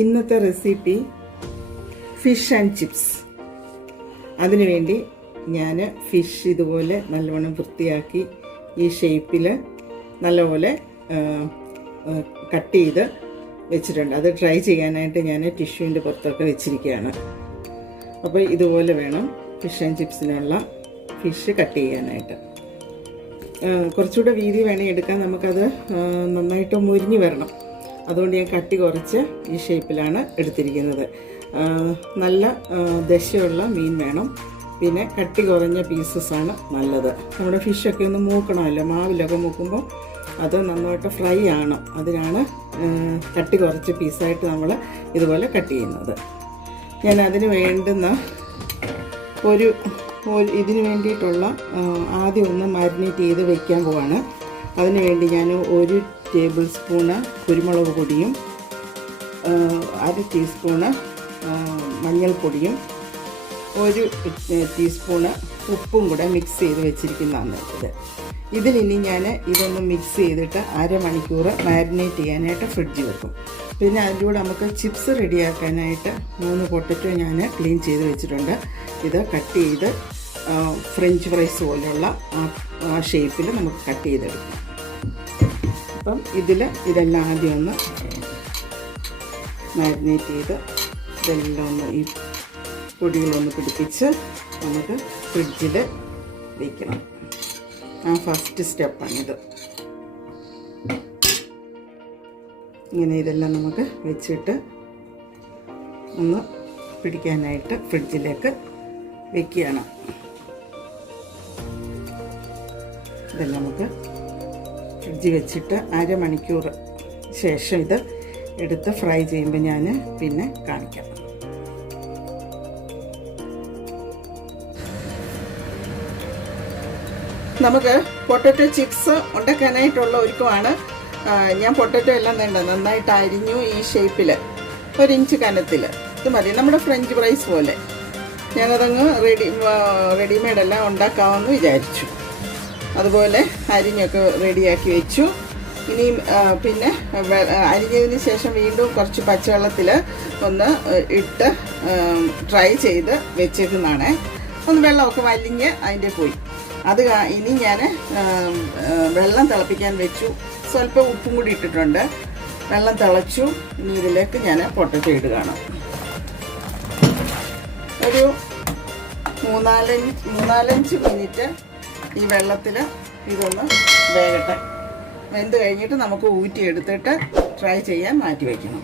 ഇന്നത്തെ recipe fish and chips. അതിനുവേണ്ടി ഞാൻ ഫിഷ് ഇതുപോലെ നല്ലവണ്ണം വൃത്തിയാക്കി ഈ ഷേപ്പിൽ നല്ലപോലെ കട്ട് ചെയ്ത് വെച്ചിട്ടുണ്ട്. അത് ട്രൈ ചെയ്യാനായിട്ട് ഞാൻ ടിഷ്യൂവിൻ്റെ പുറത്തൊക്കെ വെച്ചിരിക്കുകയാണ്. അപ്പോൾ ഇതുപോലെ വേണം ഫിഷ് ആൻഡ് ചിപ്സിനുള്ള ഫിഷ് കട്ട് ചെയ്യാനായിട്ട്. കുറച്ചുകൂടെ വീതി വേണമെങ്കിൽ എടുക്കാൻ, നമുക്കത് നന്നായിട്ട് മുരിഞ്ഞ് വരണം. അതുകൊണ്ട് ഞാൻ കട്ടി കുറച്ച് ഈ ഷേപ്പിലാണ് എടുത്തിരിക്കുന്നത്. നല്ല ദശയുള്ള മീൻ വേണം, പിന്നെ കട്ടി കുറഞ്ഞ പീസസാണ് നല്ലത്. നമ്മുടെ ഫിഷൊക്കെ ഒന്ന് മൂക്കണമല്ലോ, മാവിലൊക്കെ മൂക്കുമ്പോൾ അത് നന്നായിട്ട് ഫ്രൈ ആണ്. അതിനാണ് കട്ടി കുറച്ച് പീസായിട്ട് നമ്മൾ ഇതുപോലെ കട്ട് ചെയ്യുന്നത്. ഞാൻ അതിന് വേണ്ടുന്ന ഇതിന് വേണ്ടിയിട്ടുള്ള ആദ്യം ഒന്ന് മാരിനേറ്റ് ചെയ്ത് വയ്ക്കാൻ പോവാണ്. അതിന് വേണ്ടി ഞാൻ 1 ടേബിൾ സ്പൂണ് കുരുമുളക് പൊടിയും 1/2 ടീസ്പൂണ് മഞ്ഞൾപ്പൊടിയും 1 ടീസ്പൂണ് ഉപ്പും കൂടെ മിക്സ് ചെയ്ത് വെച്ചിരിക്കുന്നതാണ് ഇത്. ഇതിലിനി ഞാൻ ഇതൊന്ന് മിക്സ് ചെയ്തിട്ട് അരമണിക്കൂർ മാരിനേറ്റ് ചെയ്യാനായിട്ട് ഫ്രിഡ്ജിൽ വെക്കും. പിന്നെ അതിൻ്റെ കൂടെ നമുക്ക് ചിപ്സ് റെഡിയാക്കാനായിട്ട് 3 പൊട്ടറ്റോ ഞാൻ ക്ലീൻ ചെയ്ത് വെച്ചിട്ടുണ്ട്. ഇത് കട്ട് ചെയ്ത് ഫ്രഞ്ച് ഫ്രൈസ് പോലെയുള്ള ആ ഷേപ്പിൽ നമുക്ക് കട്ട് ചെയ്തെടുക്കാം. അപ്പം ഇതെല്ലാം ആദ്യം ഒന്ന് മാരിനേറ്റ് ചെയ്ത് ഇതെല്ലാം ഒന്ന് ഈ പൊടികളൊന്ന് പിടിപ്പിച്ച് നമുക്ക് ഫ്രിഡ്ജിൽ വയ്ക്കണം. ഫസ്റ്റ് സ്റ്റെപ്പാണിത്. ഇങ്ങനെ ഇതെല്ലാം നമുക്ക് വെച്ചിട്ട് ഒന്ന് പിടിക്കാനായിട്ട് ഫ്രിഡ്ജിലേക്ക് വെക്കുകയാണ്. ഇതെല്ലാം നമുക്ക് ഫ്രിഡ്ജിൽ വെച്ചിട്ട് അരമണിക്കൂർ ശേഷം ഇത് എടുത്ത് ഫ്രൈ ചെയ്യുമ്പോൾ ഞാൻ പിന്നെ കാണിക്കാം. നമുക്ക് പൊട്ടറ്റോ ചിപ്സ് ഉണ്ടാക്കാനായിട്ടുള്ള ഒരുക്കമാണ്. ഞാൻ പൊട്ടറ്റോ എല്ലാം നന്നായിട്ട് അരിഞ്ഞു ഈ ഷേപ്പിൽ 1 ഇഞ്ച് കനത്തിൽ. ഇത് മതി, നമ്മുടെ ഫ്രഞ്ച് ഫ്രൈസ് പോലെ. ഞാനതങ്ങ് റെഡിമെയ്ഡെല്ലാം ഉണ്ടാക്കാമെന്ന് വിചാരിച്ചു. അതുപോലെ അരിഞ്ഞൊക്കെ റെഡിയാക്കി വെച്ചു. ഇനി പിന്നെ അരിഞ്ഞതിന് ശേഷം വീണ്ടും കുറച്ച് പച്ചവെള്ളത്തിൽ ഒന്ന് ഇട്ട് ട്രൈ ചെയ്ത് വെച്ചേക്കുന്നതാണ്. ഒന്ന് വെള്ളമൊക്കെ വലിഞ്ഞ് അതിൻ്റെ പോയി. ഇനി ഞാൻ വെള്ളം തിളപ്പിക്കാൻ വെച്ചു. സ്വല്പം ഉപ്പും കൂടി ഇട്ടിട്ടുണ്ട്. വെള്ളം തിളച്ചു. ഇനി ഇതിലേക്ക് ഞാൻ പൊട്ടറ്റോ ഇടുകയാണ്. ഒരു 3-4 മിനിറ്റ് ഈ വെള്ളത്തിൽ ഇതൊന്ന് വേകട്ടെ. വെന്ത് കഴിഞ്ഞിട്ട് നമുക്ക് ഊറ്റിയെടുത്തിട്ട് ട്രൈ ചെയ്യാൻ മാറ്റി വയ്ക്കണം.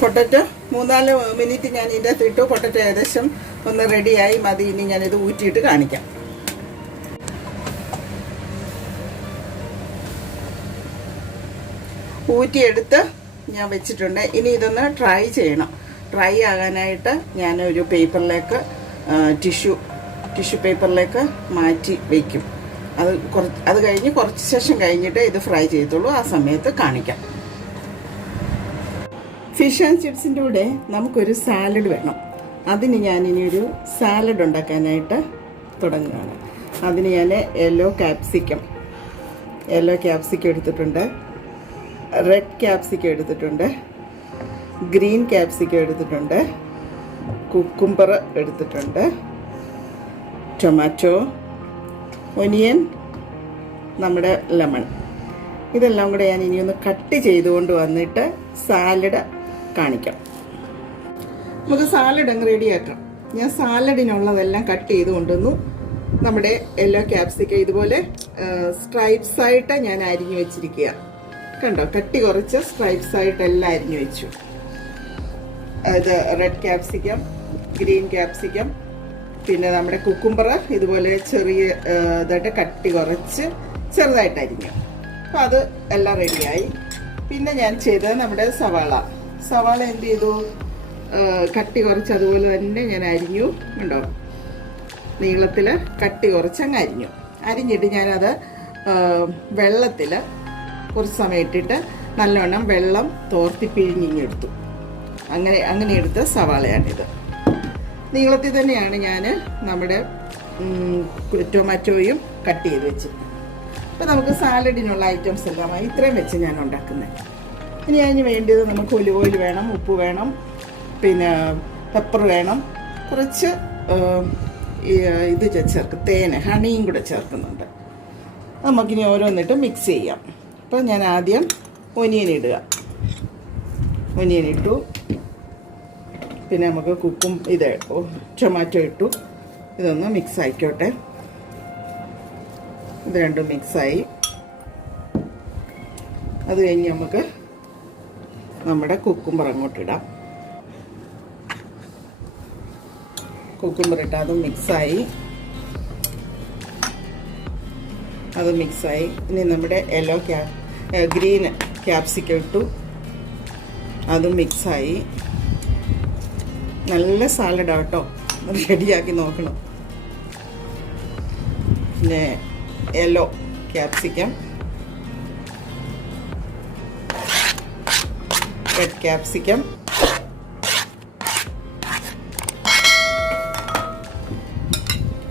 പൊട്ടറ്റോ 3-4 മിനിറ്റ് ഞാൻ ഇതിൻ്റെ അകത്ത് ഇട്ടു. പൊട്ടറ്റോ ഏകദേശം ഒന്ന് റെഡിയായി മതി. ഇനി ഞാനിത് ഊറ്റിയിട്ട് കാണിക്കാം. ഊറ്റിയെടുത്ത് ഞാൻ വെച്ചിട്ടുണ്ട്. ഇനി ഇതൊന്ന് ട്രൈ ചെയ്യണം. ട്രൈ ആകാനായിട്ട് ഞാനൊരു പേപ്പറിലേക്ക് ടിഷ്യൂ പേപ്പറിലേക്ക് മാറ്റി വയ്ക്കും. അത് കഴിഞ്ഞ് കുറച്ച് ശേഷം കഴിഞ്ഞിട്ട് ഇത് ഫ്രൈ ചെയ്തോളൂ. ആ സമയത്ത് കാണിക്കാം. ഫിഷ് ആൻഡ് ചിപ്സിൻ്റെ കൂടെ നമുക്കൊരു സാലഡ് വേണം. അതിന് ഞാനിനി ഒരു സാലഡ് ഉണ്ടാക്കാനായിട്ട് തുടങ്ങുകയാണ്. അതിന് ഞാൻ യെല്ലോ ക്യാപ്സിക്കം എടുത്തിട്ടുണ്ട്, റെഡ് ക്യാപ്സിക്കം എടുത്തിട്ടുണ്ട്, ഗ്രീൻ ക്യാപ്സിക്കം എടുത്തിട്ടുണ്ട്, കുക്കുംബർ എടുത്തിട്ടുണ്ട്, ടൊമാറ്റോ, ഒനിയൻ, നമ്മുടെ ലെമൺ. ഇതെല്ലാം കൂടെ ഞാൻ ഇനി ഒന്ന് കട്ട് ചെയ്തുകൊണ്ട് വന്നിട്ട് സാലഡ് കാണിക്കാം. നമുക്ക് സാലഡ് അങ്ങ് റെഡിയാക്കാം. ഞാൻ സാലഡിനുള്ളതെല്ലാം കട്ട് ചെയ്ത് കൊണ്ടുവന്നു. നമ്മുടെ യെല്ലോ ക്യാപ്സിക്കം ഇതുപോലെ സ്ട്രൈപ്സ് ആയിട്ട് ഞാൻ അരിഞ്ഞു വെച്ചിരിക്കുക. കണ്ടോ, കട്ടി കുറച്ച് സ്ട്രൈപ്സ് ആയിട്ടെല്ലാം അരിഞ്ഞു വെച്ചു. ഇത് റെഡ് ക്യാപ്സിക്കം, ഗ്രീൻ ക്യാപ്സിക്കം, പിന്നെ നമ്മുടെ കുക്കുംബർ ഇതുപോലെ ചെറിയ ഇതായിട്ട് കട്ടി കുറച്ച് ചെറുതായിട്ട് അരിഞ്ഞു. അപ്പോൾ അത് എല്ലാം റെഡിയായി. പിന്നെ ഞാൻ ചെയ്തത് നമ്മുടെ സവാള എന്ത് ചെയ്തു, കട്ടി കുറച്ച് അതുപോലെ തന്നെ ഞാൻ അരിഞ്ഞു. കണ്ടോ, നീളത്തിൽ കട്ടി കുറച്ച് അങ്ങ് അരിഞ്ഞിട്ട് ഞാനത് വെള്ളത്തിൽ കുറച്ച് സമയം ഇട്ടിട്ട് നല്ലവണ്ണം വെള്ളം തോർത്തി പിഴിഞ്ഞെടുത്തു. അങ്ങനെ എടുത്ത സവാളയാണിത്. നീളത്തിൽ തന്നെയാണ് ഞാൻ നമ്മുടെ ടൊമാറ്റോയും കട്ട് ചെയ്ത് വെച്ചത്. അപ്പോൾ നമുക്ക് സാലഡിനുള്ള ഐറ്റംസ് എല്ലാം ഇത്രയും വെച്ച് ഞാൻ ഉണ്ടാക്കുന്നത്. ഇനി അതിന് വേണ്ടത് നമുക്ക് ഒലിവ് ഓയിൽ വേണം, ഉപ്പ് വേണം, പിന്നെ പെപ്പർ വേണം, കുറച്ച് ഇത് ചേർക്കും, തേന്, ഹണിയും കൂടെ ചേർക്കുന്നുണ്ട്. നമുക്കിനി ഓരോന്നിട്ട് മിക്സ് ചെയ്യാം. അപ്പോൾ ഞാൻ ആദ്യം ഒനിയൻ ഇടുക. ഒനിയൻ ഇട്ടു, പിന്നെ നമുക്ക് ഇത് ടൊമാറ്റോ ഇട്ടു. ഇതൊന്ന് മിക്സ് ആയിക്കോട്ടെ. ഇത് രണ്ടും മിക്സായി. അത് കഴിഞ്ഞ് നമുക്ക് നമ്മുടെ കുക്കുംബർ അങ്ങോട്ടിടാം. കുക്കുംബർ ഇട്ട് അതും മിക്സായി. അത് മിക്സായി. ഇനി നമ്മുടെ ഗ്രീൻ ക്യാപ്സിക്കം ഇട്ടു, അതും മിക്സായി. നല്ല സാലഡാണ് കേട്ടോ, റെഡിയാക്കി നോക്കണം. പിന്നെ യെല്ലോ ക്യാപ്സിക്കം, റെഡ് ക്യാപ്സിക്കം,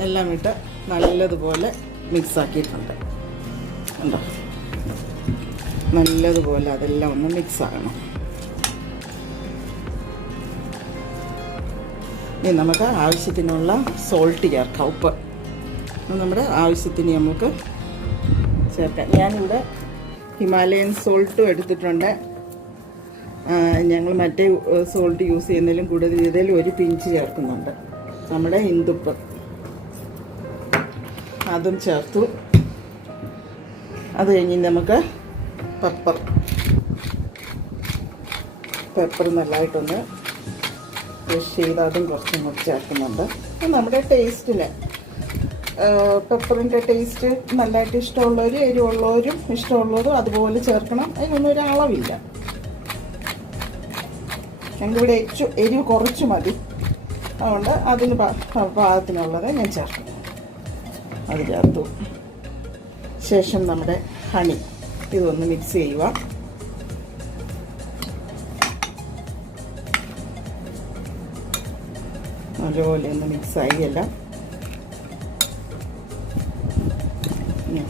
എല്ലാം ഇട്ട് നല്ലതുപോലെ മിക്സ് ആക്കിയിട്ടുണ്ട്. ഉണ്ടോ, നല്ലതുപോലെ അതെല്ലാം ഒന്ന് മിക്സ് ആകണം. ഇനി നമുക്ക് ആവശ്യത്തിനുള്ള സോൾട്ട് ചേർക്കാം, ഉപ്പ് നമ്മുടെ ആവശ്യത്തിന് നമുക്ക് ചേർക്കാം. ഞാനിവിടെ ഹിമാലയൻ സോൾട്ടും എടുത്തിട്ടുണ്ട്. ഞങ്ങൾ മറ്റേ സോൾട്ട് യൂസ് ചെയ്യുന്നതിലും കൂടുതൽ ഇതിലും ഒരു പിഞ്ച് ചേർക്കുന്നുണ്ട്. നമ്മുടെ ഇന്ദുപ്പ് അതും ചേർത്തു. അത് കഴിഞ്ഞ് നമുക്ക് പെപ്പർ നല്ലതായിട്ടൊന്ന് ക്രഷ് ചെയ്ത് അതും കുറച്ചും കൂടി ചേർക്കുന്നുണ്ട്. നമ്മുടെ ടേസ്റ്റിന് പെപ്പറിൻ്റെ ടേസ്റ്റ് നല്ലതായിട്ട് ഇഷ്ടമുള്ളവരും എരിവുള്ളവരും ഇഷ്ടമുള്ളവരും അതുപോലെ ചേർക്കണം. അതിനൊന്നും ഒരു അളവില്ല. ഞങ്ങളിവിടെ എരിവ് കുറച്ച് മതി, അതുകൊണ്ട് അതിന് പാകത്തിനുള്ളത് ഞാൻ ചേർക്കും. അത് ചേർത്തു. ശേഷം നമ്മുടെ ഹണി ഇതൊന്ന് മിക്സ് ചെയ്യുക. നല്ലപോലെ ഒന്ന് മിക്സായി എല്ലാം.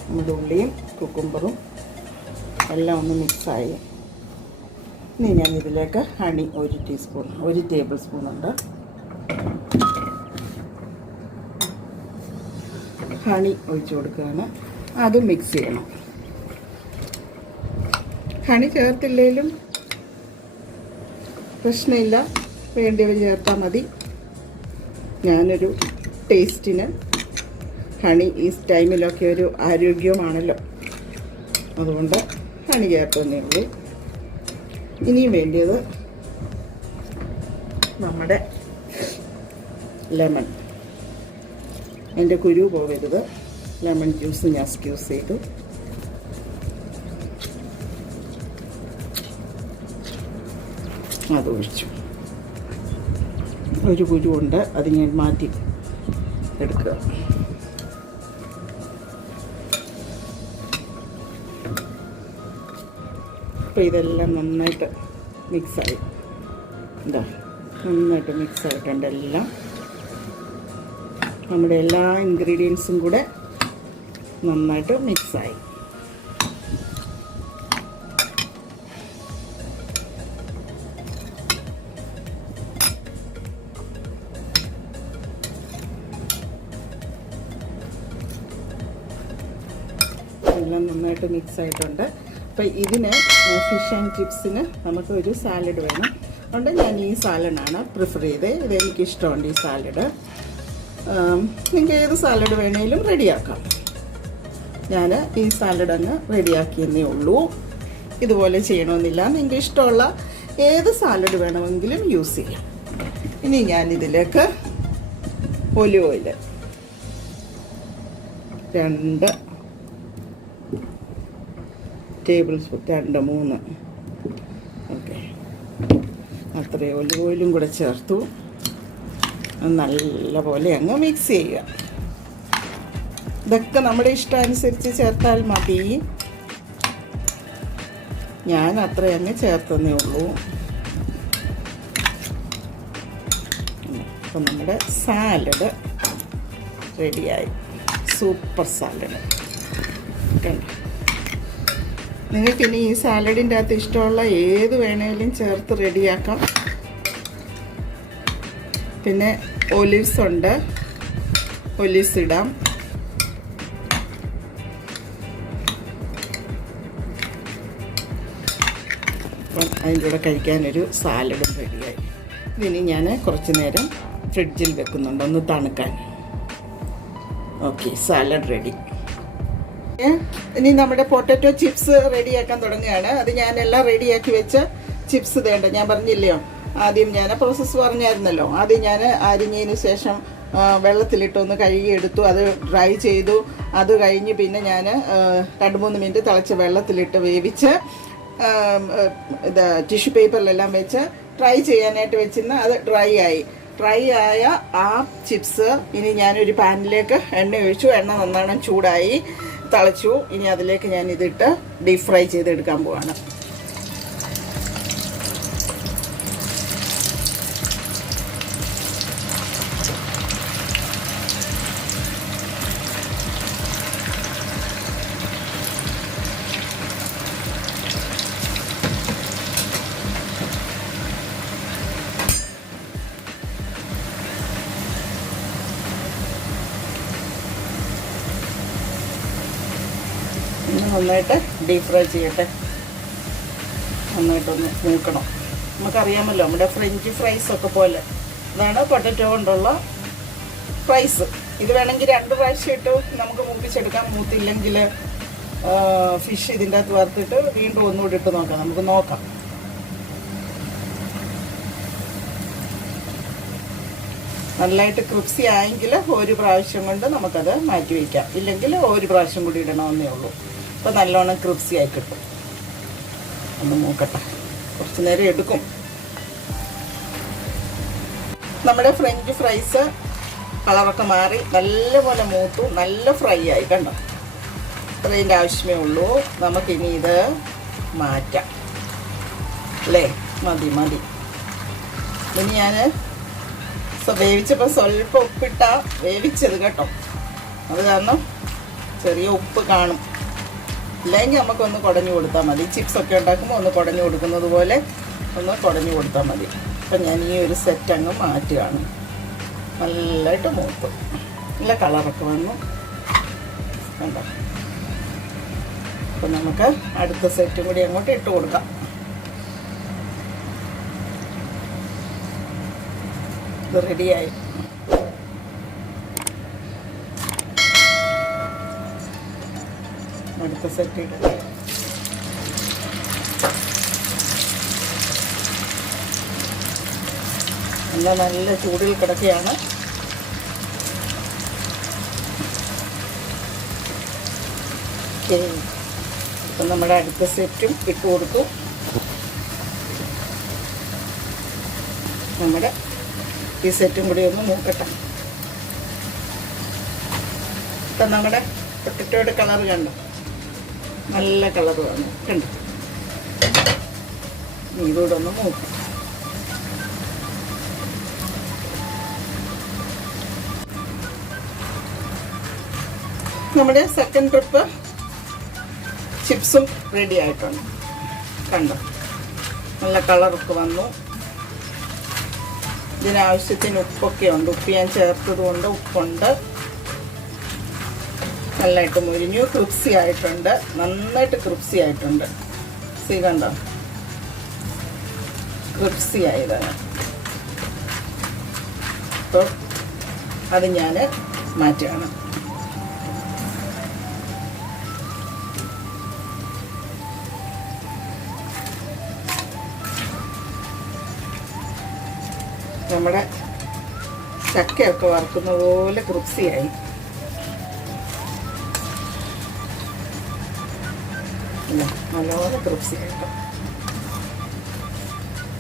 നമ്മുടെ ഉള്ളിയും കുക്കുംബറും എല്ലാം ഒന്ന് മിക്സായി. ഇനി ഞാൻ ഇതിലേക്ക് ഹണി ഒരു ടേബിൾ സ്പൂൺ ഉണ്ട്. ഹണി ഒഴിച്ചു കൊടുക്കുകയാണ്. അതും മിക്സ് ചെയ്യണം. ഹണി ചേർത്തില്ലെങ്കിലും പ്രശ്നമില്ല, വേണ്ടിയവർ ചേർത്താൽ മതി. ഞാനൊരു ടേസ്റ്റിന്, ഹണി ഈ ടൈമിലൊക്കെ ഒരു ആരോഗ്യമാണല്ലോ, അതുകൊണ്ട് ഹണി ചേർത്തന്നേ ഉള്ളൂ. ഇനിയും വേണ്ടിയത് നമ്മുടെ ലെമൺ. എൻ്റെ കുരു പോകരുത്. ലെമൺ ജ്യൂസ് ഞാൻ സ്ക്യൂസ് ചെയ്തു. അതൊഴിച്ചു. ഒരു കുരുവുണ്ട്, അത് ഞാൻ മാറ്റി എടുക്കുക. അപ്പോൾ ഇതെല്ലാം നന്നായിട്ട് മിക്സായി. നന്നായിട്ട് മിക്സായിട്ടുണ്ട് എല്ലാം. നമ്മുടെ എല്ലാ ഇൻഗ്രീഡിയൻസും കൂടെ നന്നായിട്ട് മിക്സായി. എല്ലാം നന്നായിട്ട് മിക്സായിട്ടുണ്ട്. അപ്പോൾ ഇതിന് ഫിഷ് ആൻഡ് ചിപ്സിന് നമുക്ക് ഒരു സാലഡ് വേണം. അതുകൊണ്ട് ഞാൻ ഈ സാലഡാണ് പ്രിഫർ ചെയ്തത്. ഇതെനിക്കിഷ്ടമുണ്ട് ഈ സാലഡ്. നിങ്ങൾക്ക് ഏത് സാലഡ് വേണമെങ്കിലും റെഡിയാക്കാം. ഞാൻ ഈ സാലഡ് അങ്ങ് റെഡിയാക്കിയെന്നേ ഉള്ളൂ. ഇതുപോലെ ചെയ്യണമെന്നില്ല. നിങ്ങൾക്ക് ഇഷ്ടമുള്ള ഏത് സാലഡ് വേണമെങ്കിലും യൂസ് ചെയ്യാം. ഇനി ഞാനിതിലേക്ക് olive oil 2 table spoon, 2-3, okay, അത്രയും ഒലിവ് ഓയിലും കൂടെ ചേർത്തു. നല്ലപോലെ അങ്ങ് മിക്സ് ചെയ്യുക. ഇതൊക്കെ നമ്മുടെ ഇഷ്ടാനുസരിച്ച് ചേർത്താൽ മതി. ഞാൻ അത്ര അങ്ങ് ചേർത്തന്നേ ഉള്ളൂ. അപ്പം നമ്മുടെ സാലഡ് റെഡിയായി. സൂപ്പർ സാലഡ് കണ്ടോ. നിങ്ങൾക്ക് ഇനി ഈ സാലഡിൻ്റെ അകത്ത് ഇഷ്ടമുള്ള ഏത് വേണേലും ചേർത്ത് റെഡിയാക്കാം. പിന്നെ ഒലിവ്സ് ഉണ്ട്, ഒലിവ്സ് ഇടാം. അപ്പം അതിൻ്റെ കൂടെ കഴിക്കാനൊരു സാലഡും റെഡിയായി. ഇതിനി ഞാൻ കുറച്ച് നേരം ഫ്രിഡ്ജിൽ വെക്കുന്നുണ്ട് ഒന്ന് തണുക്കാൻ. Okay, salad ready. ഇനി നമ്മുടെ പൊട്ടറ്റോ ചിപ്സ് റെഡിയാക്കാൻ തുടങ്ങുകയാണ്. അത് ഞാനെല്ലാം റെഡിയാക്കി വെച്ച ചിപ്സ് വേണ്ട, ഞാൻ പറഞ്ഞില്ലയോ ആദ്യം ഞാൻ പ്രോസസ്സ് പറഞ്ഞായിരുന്നല്ലോ. ആദ്യം ഞാൻ അരിഞ്ഞതിന് ശേഷം വെള്ളത്തിലിട്ടൊന്ന് കഴുകിയെടുത്തു, അത് ഡ്രൈ ചെയ്തു. അത് കഴിഞ്ഞ് പിന്നെ ഞാൻ 2-3 മിനിറ്റ് തിളച്ച വെള്ളത്തിലിട്ട് വേവിച്ച് ഇത് ടിഷ്യൂ പേപ്പറിലെല്ലാം വെച്ച് ഡ്രൈ ചെയ്യാനായിട്ട് വെച്ചിരുന്ന അത് ഡ്രൈ ആയ ആ ചിപ്സ് ഇനി ഞാനൊരു പാനിലേക്ക് എണ്ണ ഒഴിച്ചു. എണ്ണ നന്നാണ് ചൂടായി തിളച്ചു. ഇനി അതിലേക്ക് ഞാൻ ഇതിട്ട് ഡീപ് ഫ്രൈ ചെയ്തെടുക്കാൻ പോവാണ്. നന്നായിട്ട് ഡീപ് ഫ്രൈ ചെയ്യട്ടെ. നന്നായിട്ടൊന്ന് മൂക്കണം. നമുക്കറിയാമല്ലോ നമ്മുടെ ഫ്രഞ്ച് ഫ്രൈസൊക്കെ പോലെ ഇതാണ് പൊട്ടറ്റോ കൊണ്ടുള്ള ഫ്രൈസ്. ഇത് വേണമെങ്കിൽ 2 പ്രാവശ്യം ഇട്ട് നമുക്ക് മൂപ്പിച്ചെടുക്കാം. മൂത്തില്ലെങ്കിൽ ഫിഷ് ഇതിൻ്റെ അകത്ത് വറുത്തിട്ട് വീണ്ടും ഒന്നുകൂടി ഇട്ട് നോക്കാം. നമുക്ക് നോക്കാം. നല്ലതായിട്ട് ക്രിപ്സി ആയെങ്കിൽ 1 പ്രാവശ്യം കൊണ്ട് നമുക്കത് മാറ്റി വയ്ക്കാം. ഇല്ലെങ്കിൽ 1 പ്രാവശ്യം കൂടി ഇടണമെന്നേ ഉള്ളൂ. അപ്പോൾ നല്ലോണം ക്രിപ്സി ആയി കിട്ടും. ഒന്ന് നോക്കട്ടെ, കുറച്ച് നേരം എടുക്കും. നമ്മുടെ ഫ്രഞ്ച് ഫ്രൈസ് കളറൊക്കെ മാറി നല്ലപോലെ മൂത്തു, നല്ല ഫ്രൈ ആയി. കണ്ടോ, ഇത്രേൻ്റെ ആവശ്യമേ ഉള്ളൂ. നമുക്കിനി ഇത് മാറ്റാം അല്ലേ? മതി. ഇനി ഞാൻ വേവിച്ചപ്പോൾ സ്വല്പം ഉപ്പിട്ടാ വേവിച്ചത് കേട്ടോ. അത് കാരണം ചെറിയ ഉപ്പ് കാണും. ഇല്ലെങ്കിൽ നമുക്കൊന്ന് കുടഞ്ഞു കൊടുത്താൽ മതി. ചിപ്സൊക്കെ ഉണ്ടാക്കുമ്പോൾ ഒന്ന് കുടഞ്ഞു കൊടുക്കുന്നത് പോലെ ഒന്ന് കുടഞ്ഞു കൊടുത്താൽ മതി. അപ്പം ഞാൻ ഈ ഒരു സെറ്റ് അങ്ങ് മാറ്റുകയാണ്. നല്ലതായിട്ട് മൂത്തു, നല്ല കളറൊക്കെ വന്നു കണ്ടോ. അപ്പം നമുക്ക് അടുത്ത സെറ്റും കൂടി അങ്ങോട്ട് ഇട്ട് കൊടുക്കാം. ഇത് റെഡിയായി. അടുത്ത സെറ്റ് ഇടട്ടെ. എല്ലാം നല്ല ചൂടിൽ കിടക്കുകയാണ്. അപ്പം നമ്മുടെ അടുത്ത സെറ്റും ഇട്ട് കൊടുത്തു. നമ്മുടെ ഈ സെറ്റും കൂടി ഒന്ന് മൂക്കട്ടെ. ഇപ്പം നമ്മുടെ പൊട്ടറ്റോയുടെ കളർ കണ്ടോ, നല്ല കളർ വന്നു കണ്ടു. ഇതൂടെ ഒന്ന് മൂക്കും. നമ്മുടെ സെക്കൻഡ് ട്രിപ്പ് ചിപ്സും റെഡി ആയിട്ടുണ്ട് കണ്ടോ. നല്ല കളറൊക്കെ വന്നു. ഇതിനാവശ്യത്തിന് ഉപ്പൊക്കെ ഉണ്ട്. ഉപ്പ് ഞാൻ ചേർത്തത് കൊണ്ട് ഉപ്പുണ്ട്. നല്ലതായിട്ട് മുരിഞ്ഞു. ക്രിപ്സി ആയിട്ടുണ്ട്, നന്നായിട്ട് ക്രിപ്സി ആയിട്ടുണ്ട്. സീ കണ്ടോ, ക്രിപ്സി ആയതാണ്. അപ്പോൾ അത് ഞാൻ മാറ്റുകയാണ്. നമ്മുടെ ചക്കയൊക്കെ വറുക്കുന്ന പോലെ ക്രിപ്സിയായി. നല്ലപോലെ ക്രിപ്സി ആയിട്ട്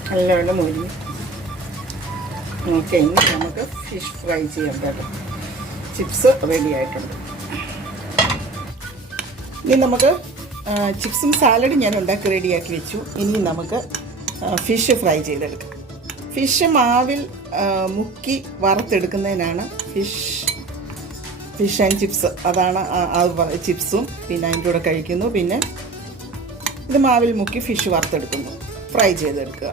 നല്ലവണ്ണം മുരിഞ്ഞു. ഓക്കെ, ഇനി നമുക്ക് ഫിഷ് ഫ്രൈ ചെയ്യാം കേട്ടോ. ചിപ്സ് റെഡി ആയിട്ടുണ്ട്. ഇനി നമുക്ക് ചിപ്സും സാലഡും ഞാൻ ഉണ്ടാക്കി റെഡിയാക്കി വെച്ചു. ഇനി നമുക്ക് ഫിഷ് ഫ്രൈ ചെയ്തെടുക്കാം. ഫിഷ് മാവിൽ മുക്കി വറുത്തെടുക്കുന്നതിനാണ് ഫിഷ് ആൻഡ് ചിപ്സ്. അതാണ് അത് ചിപ്സും പിന്നെ അതിൻ്റെ കൂടെ കഴിക്കുന്നു. പിന്നെ ഇത് മാവിൽ മുക്കി ഫിഷ് വറുത്തെടുക്കുന്നു, ഫ്രൈ ചെയ്തെടുക്കുക,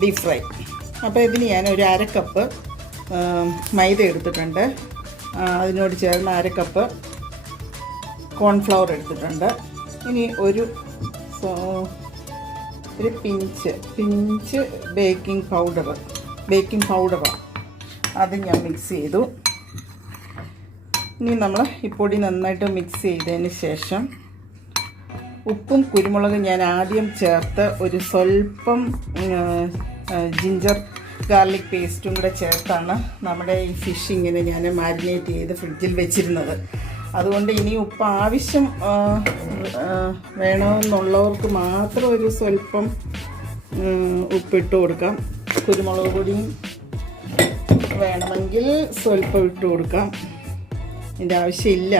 ഡീപ് ഫ്രൈ. അപ്പോൾ ഇതിന് ഞാൻ ഒരു 1/2 കപ്പ് മൈദ എടുത്തിട്ടുണ്ട്. അതിനോട് ചേർന്ന് 1/2 കപ്പ് കോൺഫ്ലവർ എടുത്തിട്ടുണ്ട്. ഇനി ഒരു പിഞ്ച് ബേക്കിംഗ് പൗഡറാണ്, അത് ഞാൻ മിക്സ് ചെയ്തു. ഇനി നമ്മൾ ഈ പൊടി നന്നായിട്ട് മിക്സ് ചെയ്തതിന് ശേഷം ഉപ്പും കുരുമുളകും ഞാൻ ആദ്യം ചേർത്ത് ഒരു സ്വല്പം ജിഞ്ചർ ഗാർലിക് പേസ്റ്റും കൂടെ ചേർത്താണ് നമ്മുടെ ഈ ഫിഷ് ഇങ്ങനെ ഞാൻ മാരിനേറ്റ് ചെയ്ത് ഫ്രിഡ്ജിൽ വെച്ചിരുന്നത്. അതുകൊണ്ട് ഇനി ഉപ്പ് ആവശ്യം വേണമെന്നുള്ളവർക്ക് മാത്രം ഒരു സ്വല്പം ഉപ്പിട്ട് കൊടുക്കാം. കുരുമുളക് പൊടിയും വേണമെങ്കിൽ സ്വല്പം ഇട്ട് കൊടുക്കാം, ഇതിൻ്റെ ആവശ്യമില്ല,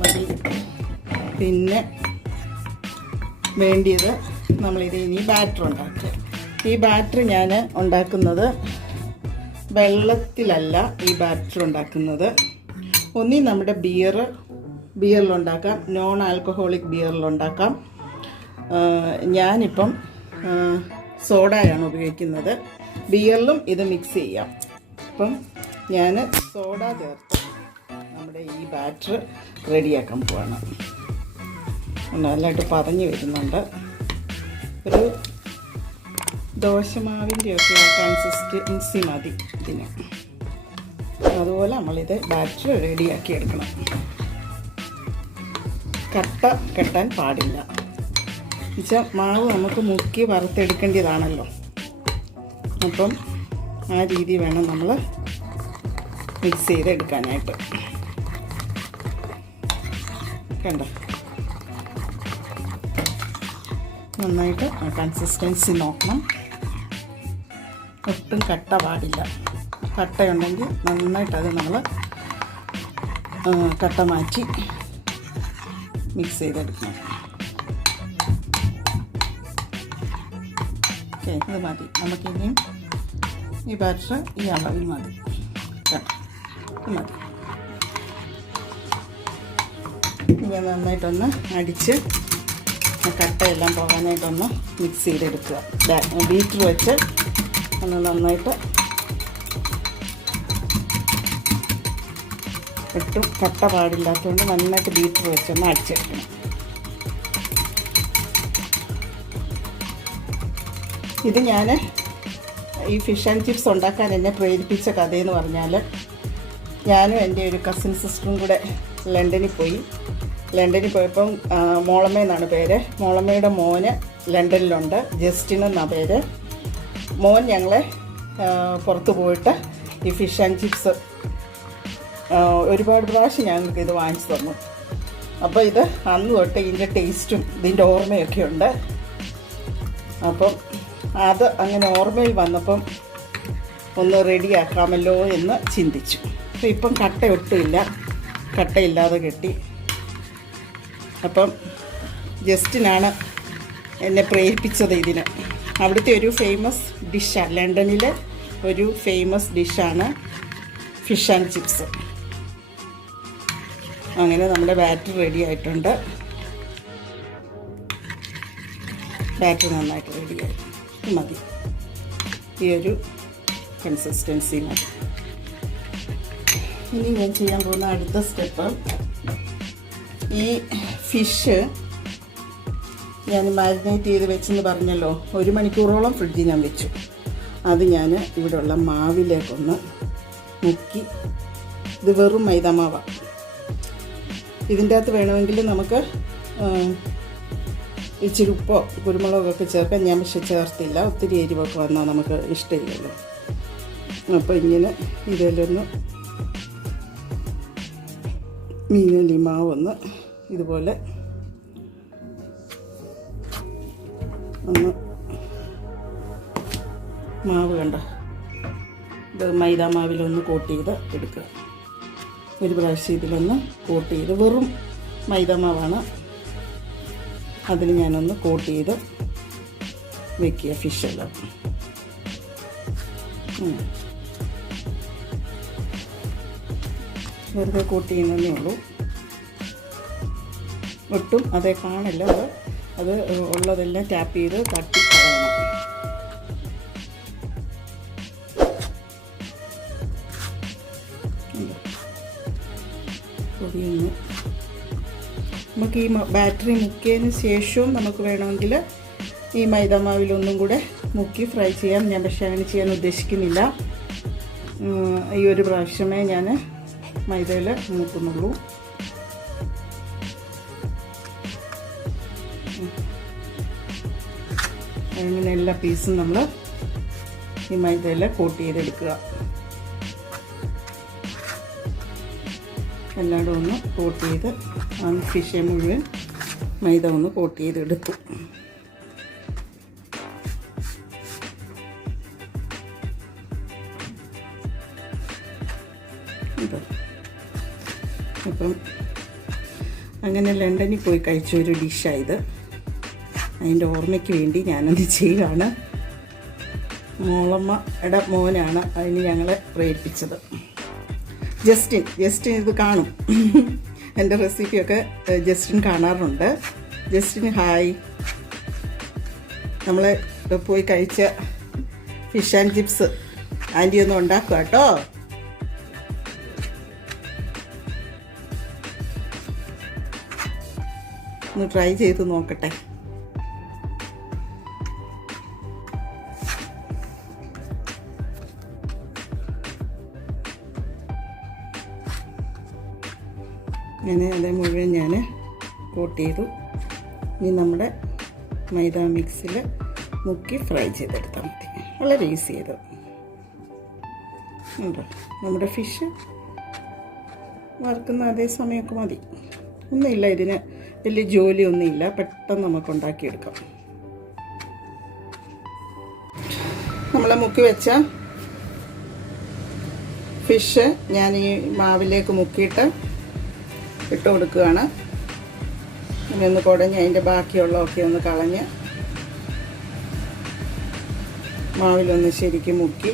മതി. പിന്നെ വേണ്ടിയത് നമ്മളിത് ഇനി ബാറ്റർ ഉണ്ടാക്കുക. ഈ ബാറ്റർ ഞാൻ ഉണ്ടാക്കുന്നത് വെള്ളത്തിലല്ല. ഈ ബാറ്റർ ഉണ്ടാക്കുന്നത് ഒന്നി നമ്മുടെ ബിയറിലുണ്ടാക്കാം, നോൺ ആൽക്കഹോളിക് ബിയറിലുണ്ടാക്കാം. ഞാനിപ്പം സോഡയാണ് ഉപയോഗിക്കുന്നത്. ബിയറിലും ഇത് മിക്സ് ചെയ്യാം. അപ്പം ഞാൻ സോഡ ചേർത്ത് നമ്മുടെ ഈ ബാറ്റർ റെഡിയാക്കാൻ പോവാണ്. നല്ലതായിട്ട് പതഞ്ഞ് വരുന്നുണ്ട്. ഒരു ദോശമാവിൻ്റെയൊക്കെ കൺസിസ്റ്റൻസി മതി ഇതിന്. അതുപോലെ നമ്മളിത് ബാറ്റർ റെഡിയാക്കി എടുക്കണം. കട്ട കെട്ടാൻ പാടില്ല. എന്നുവെച്ചാൽ മാവ് നമുക്ക് മുക്കി വറുത്തെടുക്കേണ്ടതാണല്ലോ. അപ്പം ആ രീതി വേണം നമ്മൾ മിക്സ് ചെയ്തെടുക്കാനായിട്ട്. കണ്ടോ, നന്നായിട്ട് കൺസിസ്റ്റൻസി നോക്കണം. ഒട്ടും കട്ട പാടില്ല. കട്ടയുണ്ടെങ്കിൽ നന്നായിട്ട് അത് നമ്മൾ കട്ട മാറ്റി മിക്സ് ചെയ്തെടുക്കണം. ഓക്കെ, ഇത് മതി. നമുക്കിനിയും ഈ ബാറ്റർ ഈ അളവിൽ മതി. ഇത് മതി. ഇങ്ങനെ നന്നായിട്ടൊന്ന് അടിച്ച് കട്ടയെല്ലാം പോകാനായിട്ടൊന്ന് മിക്സ് ചെയ്തെടുക്കുക. ബീറ്റർ വെച്ച് ഒന്ന് നന്നായിട്ട് ഒട്ടും കട്ട പാടില്ലാത്തതുകൊണ്ട് നന്നായിട്ട് ബീറ്റർ വെച്ചൊന്ന് അടിച്ചെടുക്കണം. ഇത് ഞാൻ ഈ ഫിഷ് ആൻഡ് ചിപ്സ് ഉണ്ടാക്കാൻ എന്നെ പ്രേരിപ്പിച്ച കഥയെന്ന് പറഞ്ഞാൽ, ഞാനും എൻ്റെ ഒരു കസിൻ സിസ്റ്ററും കൂടെ ലണ്ടനിൽ പോയപ്പം മോളമ്മ എന്നാണ് പേര്. മോളമ്മയുടെ മോന് ലണ്ടനിലുണ്ട്, ജസ്റ്റിൻ എന്നാണ് പേര്. മോൻ ഞങ്ങളെ പുറത്ത് പോയിട്ട് ഈ ഫിഷ് ആൻഡ് ചിപ്സ് ഒരുപാട് പ്രാവശ്യം ഞങ്ങൾക്ക് ഇത് വാങ്ങിച്ചു തന്നു. അപ്പോൾ ഇത് അന്ന് തൊട്ട് ഇതിൻ്റെ ടേസ്റ്റും ഇതിൻ്റെ ഓർമ്മയൊക്കെ ഉണ്ട്. അപ്പം അത് അങ്ങനെ ഓർമ്മയിൽ വന്നപ്പം ഒന്ന് റെഡിയാക്കാമല്ലോ എന്ന് ചിന്തിച്ചു. അപ്പോൾ ഇപ്പം കട്ടയൊട്ടുമില്ല, കട്ടയില്ലാതെ കിട്ടി. അപ്പം ജസ്റ്റിനാണ് എന്നെ പ്രേരിപ്പിച്ചത് ഇതിന്. അവിടുത്തെ ഒരു ഫേമസ് ഡിഷാണ്, ലണ്ടനിലെ ഒരു ഫേമസ് ഡിഷാണ് ഫിഷ് ആൻഡ് ചിപ്സ്. അങ്ങനെ നമ്മുടെ ബാറ്റർ റെഡി ആയിട്ടുണ്ട്. ബാറ്റർ നന്നായിട്ട് റെഡിയായി മതി. ഈ ഒരു കൺസിസ്റ്റൻസി മതി. ഇനി ഞാൻ ചെയ്യാൻ പോകുന്ന അടുത്ത സ്റ്റെപ്പ്, ഈ ഫിഷ് ഞാൻ മാരിനേറ്റ് ചെയ്ത് വെച്ചെന്ന് പറഞ്ഞല്ലോ, 1 മണിക്കൂറോളം ഫ്രിഡ്ജിൽ ഞാൻ വെച്ചു. അത് ഞാൻ ഇവിടെയുള്ള മാവിലേക്കൊന്ന് മുക്കി. ഇത് വെറും മൈദാമാവാണ്. ഇതിൻ്റെ അകത്ത് വേണമെങ്കിൽ നമുക്ക് ഇച്ചിരി ഉപ്പോ കുരുമുളകൊക്കെ ചേർക്കാം. ഞാൻ പക്ഷെ ചേർത്തില്ല, ഒത്തിരി എരിവൊക്കെ വന്നാൽ നമുക്ക് ഇഷ്ടമില്ലല്ലോ. അപ്പോൾ ഇങ്ങനെ ഇതിലൊന്ന് മീനലി മാവൊന്ന് ഇതുപോലെ ഒന്ന് മാവ് കണ്ട ഇത് മൈദാമാവിലൊന്ന് കോട്ട് ചെയ്ത് എടുക്കുക. ഒരു പ്രാവശ്യം ഇതിലൊന്ന് കോട്ട് ചെയ്ത്, വെറും മൈദാമാവാണ്, അതിൽ ഞാനൊന്ന് കോട്ട് ചെയ്ത് വെക്കുക ഫിഷെല്ലാം. വെറുതെ കോട്ട് ചെയ്യുന്നതേ ഉള്ളൂ. ഒട്ടും അതേ കാണില്ല, അത് അത് ഉള്ളതെല്ലാം ടാപ്പ് ചെയ്ത് തട്ടി കളയണം. പൊടിയൊന്ന് നമുക്ക് ഈ ബാറ്ററി മുക്കിയതിന് ശേഷവും നമുക്ക് വേണമെങ്കിൽ ഈ മൈദാമാവിലൊന്നും കൂടെ മുക്കി ഫ്രൈ ചെയ്യാം. ഞാൻ പക്ഷേ അങ്ങനെ ചെയ്യാൻ ഉദ്ദേശിക്കുന്നില്ല. ഈ ഒരു പ്രാവശ്യമേ ഞാൻ മൈദയിൽ മുക്കുന്നുള്ളൂ. അങ്ങനെ എല്ലാ പീസും നമ്മൾ ഈ മൈദയിൽ കോട്ട് ചെയ്തെടുക്കുക. എല്ലായിടും ഒന്ന് കോട്ട് ചെയ്ത് ആ ഫിഷെ മുഴുവൻ മൈദ ഒന്ന് കോട്ട് ചെയ്തെടുത്തു. അപ്പം അങ്ങനെ ലണ്ടനിൽ പോയി കഴിച്ച ഒരു ഡിഷായത്. അതിൻ്റെ ഓർമ്മയ്ക്ക് വേണ്ടി ഞാനത് ചെയ്യുകയാണ്. മോളമ്മയുടെ മോനാണ് അതിന് ഞങ്ങളെ പ്രേരിപ്പിച്ചത്. ജസ്റ്റിൻ ഇത് കാണും. എൻ്റെ റെസിപ്പിയൊക്കെ ജസ്റ്റിൻ കാണാറുണ്ട്. Justin hi. നമ്മൾ പോയി കഴിച്ച ഫിഷ് ആൻഡ് ചിപ്സ് ആൻറ്റി ഒന്ന് ഉണ്ടാക്കുക കേട്ടോ. ഒന്ന് ട്രൈ ചെയ്ത് നോക്കട്ടെ. അങ്ങനെ അതേ മുഴുവൻ ഞാൻ കോട്ട് ചെയ്തു. ഇനി നമ്മുടെ മൈദ മിക്സിൽ മുക്കി ഫ്രൈ ചെയ്തെടുത്താൽ മതി. വളരെ ഈസി ചെയ്ത് ഉണ്ടോ. നമ്മുടെ ഫിഷ് വറുക്കുന്ന അതേ സമയമൊക്കെ മതി. ഒന്നുമില്ല, ഇതിന് വലിയ ജോലിയൊന്നുമില്ല. പെട്ടെന്ന് നമുക്ക് ഉണ്ടാക്കിയെടുക്കാം. നമ്മൾ മുക്കി വെച്ച ഫിഷ് ഞാൻ ഈ മാവിലേക്ക് മുക്കിയിട്ട് ഇട്ട് കൊടുക്കുകയാണ്. ഒന്ന് കുടഞ്ഞ് അതിൻ്റെ ബാക്കിയുള്ളതൊക്കെ ഒന്ന് കളഞ്ഞ് മാവിലൊന്ന് ശരിക്കും മുക്കി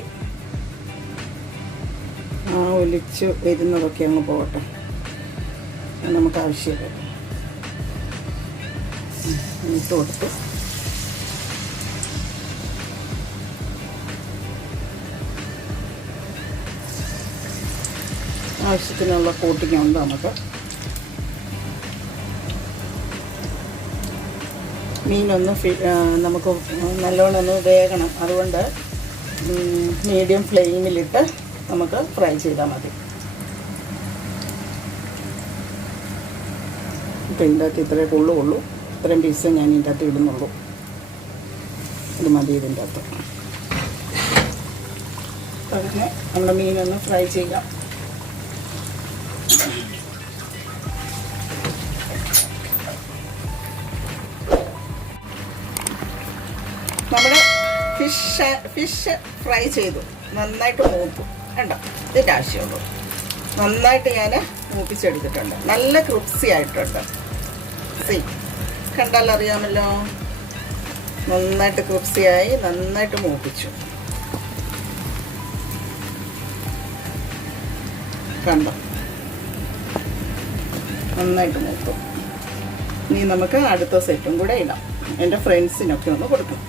ആ ഒലിച്ച് വരുന്നതൊക്കെ അങ്ങ് പോകട്ടെ. നമുക്ക് ആവശ്യമില്ല. ഇട്ട് കൊടുത്തു. ആവശ്യത്തിനുള്ള കോട്ടിങ് ഉണ്ട് നമുക്ക്. മീനൊന്ന് നമുക്ക് നല്ലോണം ഒന്ന് വേകണം. അതുകൊണ്ട് മീഡിയം ഫ്ലെയിമിലിട്ട് നമുക്ക് ഫ്രൈ ചെയ്താൽ മതി. ഇപ്പം ഇതിൻ്റെ അകത്ത് ഇത്രേ ഉള്ളൂ. ഇത്രയും പീസ് ഞാൻ ഇതിൻ്റെ അകത്ത് ഇടുന്നുള്ളൂ. ഇത് മതി ഇതിൻ്റെ അകത്ത്. അങ്ങനെ നമ്മുടെ മീനൊന്ന് ഫ്രൈ ചെയ്യാം. നമ്മുടെ ഫിഷ് ഫ്രൈ ചെയ്തു. നന്നായിട്ട് മൂക്കും കണ്ടോ. ഇതിൻ്റെ ആവശ്യമുള്ളൂ. നന്നായിട്ട് ഞാൻ മൂപ്പിച്ചെടുത്തിട്ടുണ്ട്. നല്ല ക്രിപ്സി ആയിട്ടുണ്ട്. കണ്ടാൽ അറിയാമല്ലോ. നന്നായിട്ട് ക്രിപ്സിയായി നന്നായിട്ട് മൂപ്പിച്ചു. കണ്ടോ, നന്നായിട്ട് മൂക്കും. ഇനി നമുക്ക് അടുത്ത സെറ്റും കൂടെ ഇടാം. എൻ്റെ ഫ്രണ്ട്സിനൊക്കെ ഒന്ന് കൊടുക്കും.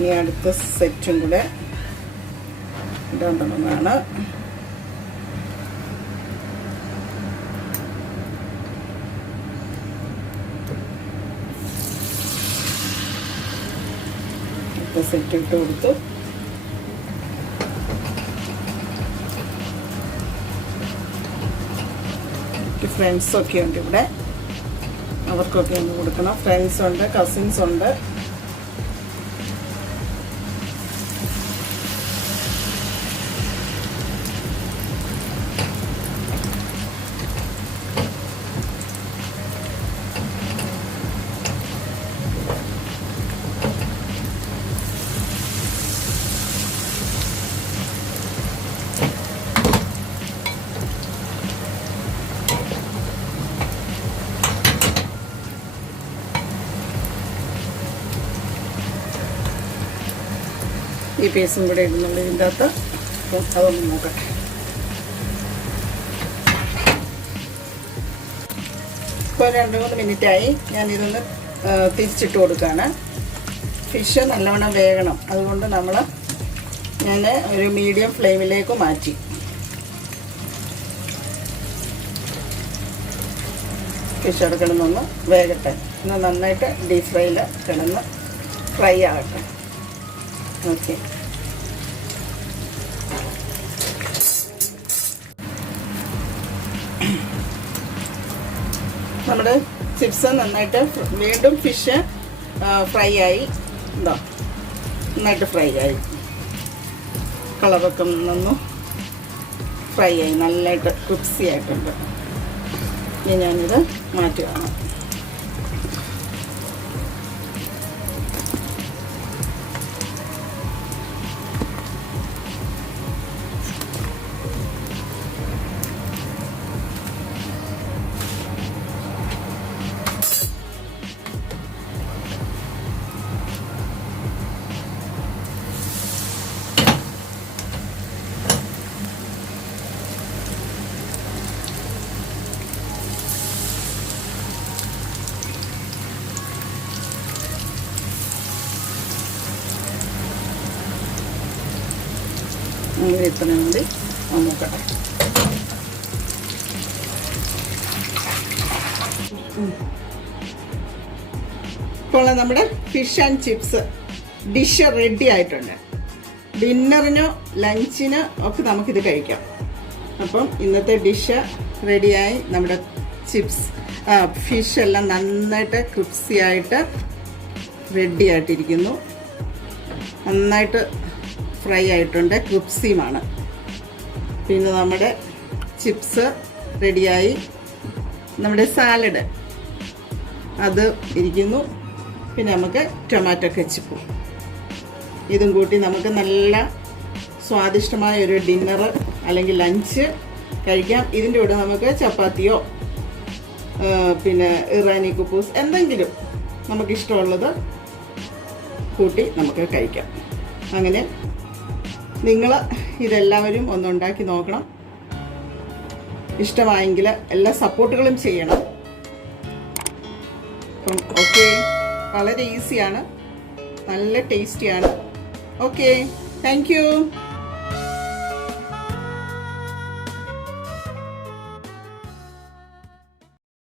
ഇനി അടുത്ത സെറ്റും കൂടെ ഇടാൻ തുടങ്ങുകയാണ്. അടുത്ത സെറ്റ് ഇട്ട് കൊടുത്തു. ഫ്രണ്ട്സൊക്കെ ഉണ്ട് ഇവിടെ. അവർക്കൊക്കെ ഒന്ന് കൊടുക്കണം. ഫ്രണ്ട്സുണ്ട്, കസിൻസ് ഉണ്ട്. ഈ പീസും കൂടെ ഇടുന്നുണ്ട് ഇതിൻ്റെ അകത്ത്. അപ്പം അതൊന്ന് നോക്കട്ടെ. ഇപ്പോൾ 2-3 മിനിറ്റായി. ഞാനിതൊന്ന് തിരിച്ചിട്ട് കൊടുക്കുകയാണ്. ഫിഷ് നല്ലവണ്ണം വേകണം, അതുകൊണ്ട് ഞാൻ ഒരു മീഡിയം ഫ്ലെയിമിലേക്ക് മാറ്റി. ഫിഷ് അവിടെ കിടന്നൊന്ന് വേകട്ടെ, ഒന്ന് നന്നായിട്ട് ഡീപ് ഫ്രൈയിൽ കിടന്ന് ഫ്രൈ ആകട്ടെ. ഓക്കെ, നമ്മുടെ ചിപ്സ് നന്നായിട്ട് വീണ്ടും ഫിഷ് ഫ്രൈ ആയി. ഇതാ നന്നായിട്ട് ഫ്രൈ ആയി, കളറൊക്കെ നന്നു ഫ്രൈ ആയി, നല്ലതായിട്ട് ക്രിപ്സി ആയിട്ടുണ്ട്. ഇനി ഞാനിത് മാറ്റുകയാണ്. അങ്ങനെ ഇത്രയും കൂടി നോക്കട്ടെ. ഇപ്പോൾ നമ്മുടെ fish and chips dish ready ആയിട്ടുണ്ട്. ഡിന്നറിനോ ലഞ്ചിനോ ഒക്കെ നമുക്കിത് കഴിക്കാം. അപ്പം ഇന്നത്തെ ഡിഷ് റെഡിയായി. നമ്മുടെ ചിപ്സ് ഫിഷ് എല്ലാം നന്നായിട്ട് ക്രിപ്സി ആയിട്ട് റെഡി ആയിട്ടിരിക്കുന്നു. നന്നായിട്ട് ഫ്രൈ ആയിട്ടുണ്ട്, ക്രിപ്സിയുമാണ്. പിന്നെ നമ്മുടെ ചിപ്സ് റെഡിയായി. നമ്മുടെ സാലഡ് അത് ഇരിക്കുന്നു. പിന്നെ നമുക്ക് ടൊമാറ്റോ കെച്ചപ്പും ഇതും കൂട്ടി നമുക്ക് നല്ല സ്വാദിഷ്ടമായ ഒരു ഡിന്നർ അല്ലെങ്കിൽ ലഞ്ച് കഴിക്കാം. ഇതിൻ്റെ കൂടെ നമുക്ക് ചപ്പാത്തിയോ പിന്നെ ഇറാനി കുപ്പൂസ് എന്തെങ്കിലും നമുക്കിഷ്ടമുള്ളത് കൂട്ടി നമുക്ക് കഴിക്കാം. അങ്ങനെ നിങ്ങൾ ഇതെല്ലാവരും ഒന്നുണ്ടാക്കി നോക്കണം. ഇഷ്ടമായെങ്കിൽ എല്ലാ സപ്പോർട്ടുകളും ചെയ്യണം. അപ്പം ഓക്കെ, വളരെ ഈസിയാണ്, നല്ല ടേസ്റ്റിയാണ്. Okay, thank you.